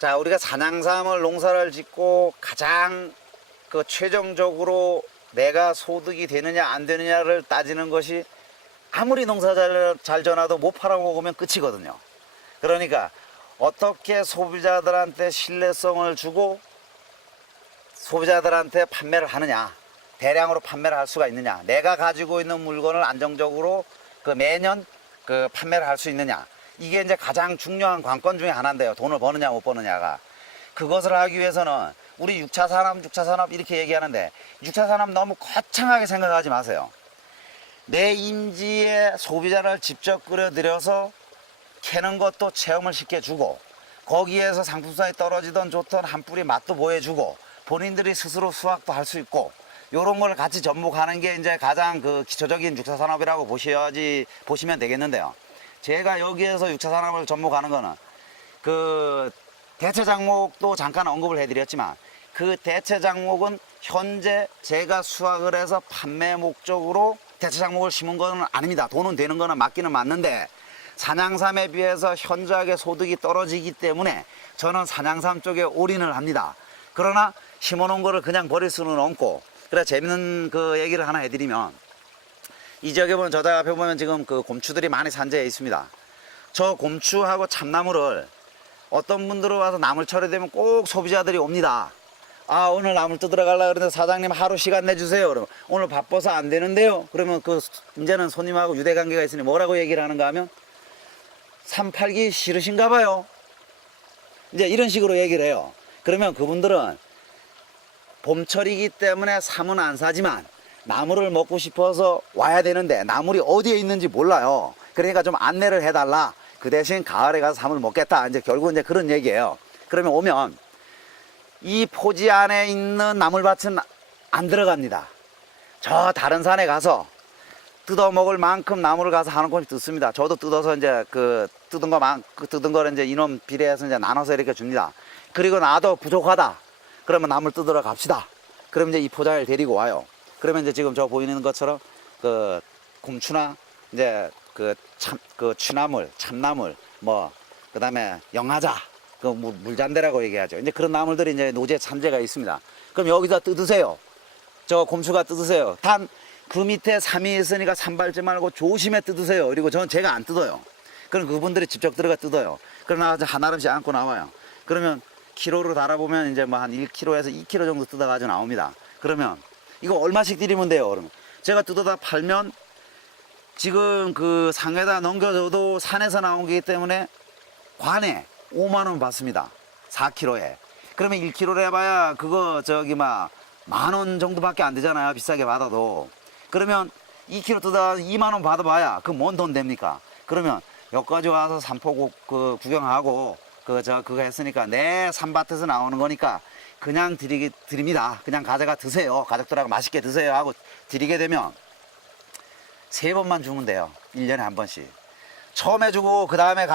자, 우리가 산양삼을 농사를 짓고 가장 그 최종적으로 내가 소득이 되느냐 안 되느냐를 따지는 것이 아무리 농사 잘 져놔도 못 팔아먹으면 끝이거든요. 그러니까 어떻게 소비자들한테 신뢰성을 주고 소비자들한테 판매를 하느냐, 대량으로 판매를 할 수가 있느냐, 내가 가지고 있는 물건을 안정적으로 그 매년 그 판매를 할 수 있느냐, 이게 이제 가장 중요한 관건 중에 하나인데요. 돈을 버느냐 못 버느냐가. 그것을 하기 위해서는 우리 6차 산업 이렇게 얘기하는데 6차 산업 너무 거창하게 생각하지 마세요. 내 임지에 소비자를 직접 끌어들여서 캐는 것도 체험을 시켜주고 거기에서 상품성이 떨어지던 좋던 한 뿌리 맛도 보여주고 본인들이 스스로 수확도 할 수 있고 요런 걸 같이 접목하는 게 이제 가장 그 기초적인 6차 산업이라고 보시면 되겠는데요. 제가 여기에서 6차 산업을 접목하는 거는 그 대체 작목도 잠깐 언급을 해드렸지만 그 대체 작목은 현재 제가 수확을 해서 판매 목적으로 대체 작목을 심은 건 아닙니다. 돈은 되는 거는 맞기는 맞는데 산양삼에 비해서 현저하게 소득이 떨어지기 때문에 저는 산양삼 쪽에 올인을 합니다. 그러나 심어놓은 거를 그냥 버릴 수는 없고, 그래 재밌는 그 얘기를 하나 해드리면 이 지역에 보면 저자 앞에 보면 지금 그 곰추들이 많이 산재해 있습니다. 저 곰추하고 참나무를 어떤 분들은 와서 나물 처리되면 꼭 소비자들이 옵니다. 아, 오늘 나물 뜯으러 가려고 그러는데 사장님 하루 시간 내주세요. 그러면 오늘 바빠서 안 되는데요. 그러면 그 이제는 손님하고 유대관계가 있으니 뭐라고 얘기를 하는가 하면 삼 팔기 싫으신가 봐요. 이제 이런 식으로 얘기를 해요. 그러면 그분들은 봄철이기 때문에 삼은 안 사지만 나물을 먹고 싶어서 와야 되는데 나물이 어디에 있는지 몰라요. 그러니까 좀 안내를 해달라. 그 대신 가을에 가서 삼을 먹겠다. 이제 결국 이제 그런 얘기예요. 그러면 오면 이 포지 안에 있는 나물밭은 안 들어갑니다. 저 다른 산에 가서 뜯어 먹을 만큼 나물을 가서 한 콘씩 뜯습니다. 저도 뜯어서 이제 그 뜯은 거를 이제 인원 비례해서 이제 나눠서 이렇게 줍니다. 그리고 나도 부족하다. 그러면 나물 뜯으러 갑시다. 그러면 이제 이 포장을 데리고 와요. 그러면 이제 지금 저 보이는 것처럼 그 곰추나 이제 그 취나물, 참나물, 뭐 그다음에 영하자, 그 물잔대라고 얘기하죠. 이제 그런 나물들이 이제 노제 산재가 있습니다. 그럼 여기다 뜯으세요. 저 곰추가 뜯으세요. 단 그 밑에 삼이 있으니까 산밟지 말고 조심해 뜯으세요. 그리고 저는 제가 안 뜯어요. 그럼 그분들이 직접 들어가 뜯어요. 그러나 한 알음씩 안고 나와요. 그러면 키로로 달아보면 이제 뭐 한 1kg에서 2kg 정도 뜯어가지고 나옵니다. 그러면 이거 얼마씩 드리면 돼요? 그러면 제가 뜯어다 팔면 지금 그 상에다 넘겨줘도 산에서 나온 거기 때문에 관에 5만 원 받습니다. 4kg에. 그러면 1kg를 해봐야 그거 저기 막 10,000원 정도밖에 안 되잖아요. 비싸게 받아도. 그러면 2kg 뜯어 2만 원 받아봐야 그 뭔 돈 됩니까? 그러면 여기까지 와서 산포 그 구경하고 그거 했으니까 내 산밭에서 나오는 거니까 그냥 드립니다. 그냥 가져가 드세요. 가족들하고 맛있게 드세요 하고 드리게 되면 3번만 주면 돼요. 1년에 한 번씩. 처음에 주고 그 다음에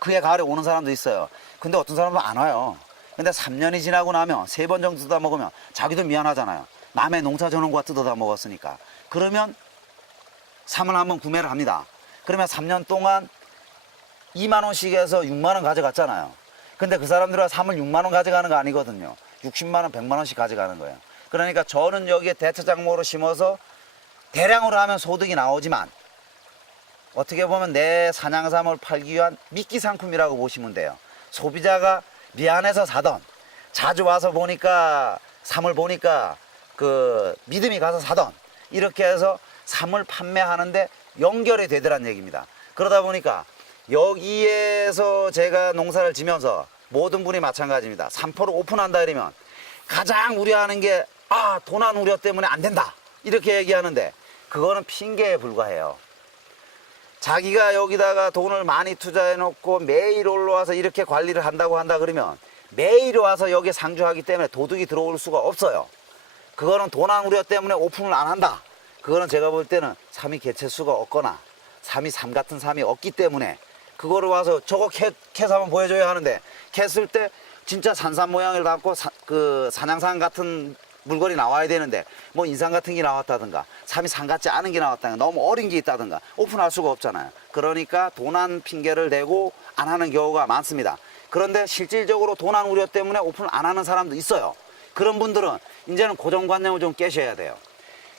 그해 가을에 오는 사람도 있어요. 근데 어떤 사람은 안 와요. 근데 3년이 지나고 나면 3번 정도 뜯어 먹으면 자기도 미안하잖아요. 남의 농사져놓은 거 뜯어다 먹었으니까. 그러면 삼을 한번 구매를 합니다. 그러면 3년 동안 2만 원씩 해서 6만 원 가져갔잖아요. 근데 그 사람들은 삼을 6만 원 가져가는 거 아니거든요. 60만 원, 100만 원씩 가져가는 거예요. 그러니까 저는 여기에 대체 작목으로 심어서 대량으로 하면 소득이 나오지만 어떻게 보면 내 산양삼을 팔기 위한 미끼 상품이라고 보시면 돼요. 소비자가 미안해서 사던, 자주 와서 보니까 삼을 보니까 그 믿음이 가서 사던, 이렇게 해서 삼을 판매하는데 연결이 되더란 얘기입니다. 그러다 보니까 여기에서 제가 농사를 지면서 모든 분이 마찬가지입니다. 삼포를 오픈한다 이러면 가장 우려하는 게 도난 우려 때문에 안 된다 이렇게 얘기하는데 그거는 핑계에 불과해요. 자기가 여기다가 돈을 많이 투자해 놓고 매일 올라와서 이렇게 관리를 한다 그러면 매일 와서 여기 상주하기 때문에 도둑이 들어올 수가 없어요. 그거는 도난 우려 때문에 오픈을 안 한다. 그거는 제가 볼 때는 삼이 개체수가 없거나 삼이 삼 같은 삼이 없기 때문에 그거를 와서 저거 캐서 한번 보여줘야 하는데 캤을 때 진짜 산삼 모양을 갖고 그 산양산 같은 물건이 나와야 되는데 뭐 인삼 같은 게 나왔다든가 삼이 산 같지 않은 게 나왔다든가 너무 어린 게 있다든가 오픈할 수가 없잖아요. 그러니까 도난 핑계를 대고 안 하는 경우가 많습니다. 그런데 실질적으로 도난 우려 때문에 오픈을 안 하는 사람도 있어요. 그런 분들은 이제는 고정관념을 좀 깨셔야 돼요.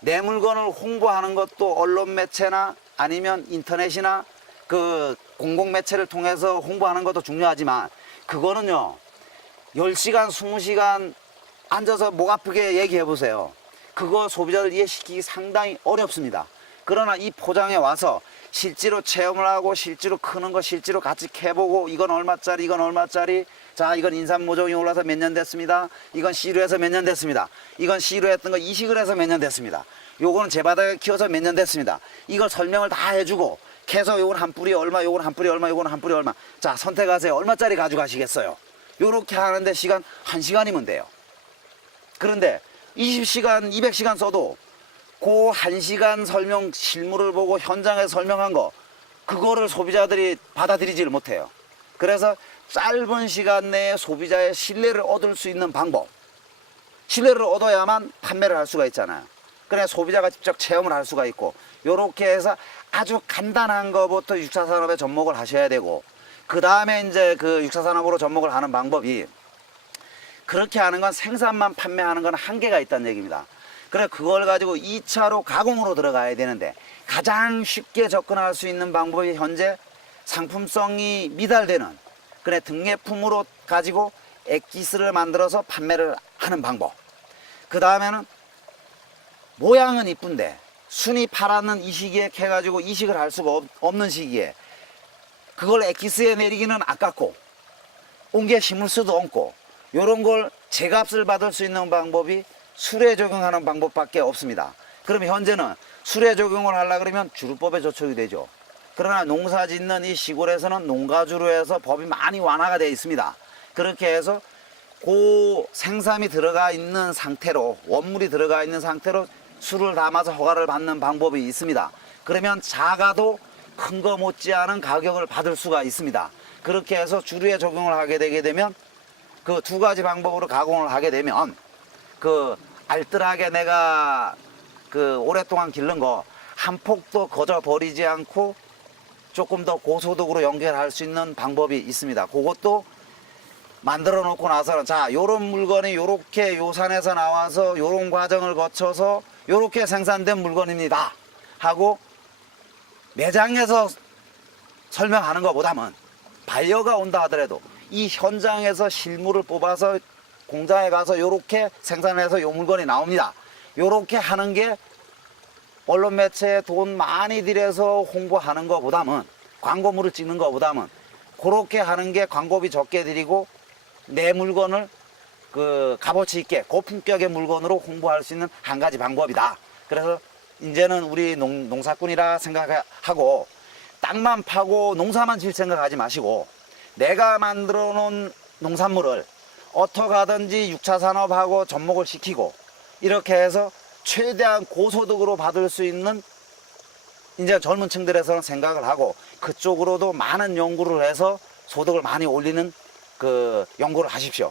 내 물건을 홍보하는 것도 언론 매체나 아니면 인터넷이나 그 공공매체를 통해서 홍보하는 것도 중요하지만 그거는요 10시간 20시간 앉아서 목 아프게 얘기해 보세요. 그거 소비자를 이해시키기 상당히 어렵습니다. 그러나 이 포장에 와서 실제로 체험을 하고 실제로 크는 거 실제로 같이 캐보고 이건 얼마짜리 이건 얼마짜리, 자 이건 인삼 모종이 올라서 몇 년 됐습니다, 이건 씨루해서 몇 년 됐습니다, 이건 씨루했던 거 이식을 해서 몇 년 됐습니다, 요거는 제 바닥에 키워서 몇 년 됐습니다, 이걸 설명을 다 해주고 캐서 요건 한 뿌리 얼마, 요건 한 뿌리 얼마, 요건 한 뿌리 얼마, 자 선택하세요. 얼마짜리 가져가시겠어요? 요렇게 하는데 시간 1시간이면 돼요. 그런데 20시간 200시간 써도 그 1시간 설명 실물을 보고 현장에서 설명한 거 그거를 소비자들이 받아들이지를 못해요. 그래서 짧은 시간 내에 소비자의 신뢰를 얻을 수 있는 방법, 신뢰를 얻어야만 판매를 할 수가 있잖아요. 그래 소비자가 직접 체험을 할 수가 있고, 요렇게 해서 아주 간단한 거부터 6차 산업에 접목을 하셔야 되고, 그 다음에 이제 그 6차 산업으로 접목을 하는 방법이, 그렇게 하는 건 생산만 판매하는 건 한계가 있다는 얘기입니다. 그래 그걸 가지고 2차로 가공으로 들어가야 되는데, 가장 쉽게 접근할 수 있는 방법이 현재 상품성이 미달되는 그래 등례품으로 가지고 액기스를 만들어서 판매를 하는 방법. 그 다음에는 모양은 이쁜데 순이 파랗는 이 시기에 캐가지고 이식을 할 수가 없는 시기에 그걸 액기스에 내리기는 아깝고 옮겨 심을 수도 없고, 요런 걸 제값을 받을 수 있는 방법이 수레 적용하는 방법밖에 없습니다. 그럼 현재는 수레 적용을 하려고 그러면 주류법에 저촉이 되죠. 그러나 농사 짓는 이 시골에서는 농가주로 해서 법이 많이 완화가 되어 있습니다. 그렇게 해서 그 생삼이 들어가 있는 상태로, 원물이 들어가 있는 상태로 수를 담아서 허가를 받는 방법이 있습니다. 그러면 작아도 큰 거 못지않은 가격을 받을 수가 있습니다. 그렇게 해서 주류에 적용을 하게 되게 되면 그 두 가지 방법으로 가공을 하게 되면 그 알뜰하게 내가 그 오랫동안 기른 거 한 폭도 거저 버리지 않고 조금 더 고소득으로 연결할 수 있는 방법이 있습니다. 그것도 만들어 놓고 나서는 자 요런 물건이 요렇게 요산에서 나와서 요런 과정을 거쳐서 요렇게 생산된 물건입니다 하고 매장에서 설명하는 것보다는 바이어가 온다 하더라도 이 현장에서 실물을 뽑아서 공장에 가서 요렇게 생산해서 요 물건이 나옵니다, 요렇게 하는 게 언론 매체에 돈 많이 들여서 홍보하는 것보다는, 광고물을 찍는 것보다는 그렇게 하는 게 광고비 적게 들이고 내 물건을 그 값어치 있게 고품격의 물건으로 홍보할 수 있는 한 가지 방법이다. 그래서 이제는 우리 농사꾼이라 생각하고 땅만 파고 농사만 질 생각하지 마시고 내가 만들어 놓은 농산물을 어떻게 하든지 6차 산업하고 접목을 시키고 이렇게 해서 최대한 고소득으로 받을 수 있는 이제 젊은 층들에서는 생각을 하고 그쪽으로도 많은 연구를 해서 소득을 많이 올리는 그 연구를 하십시오.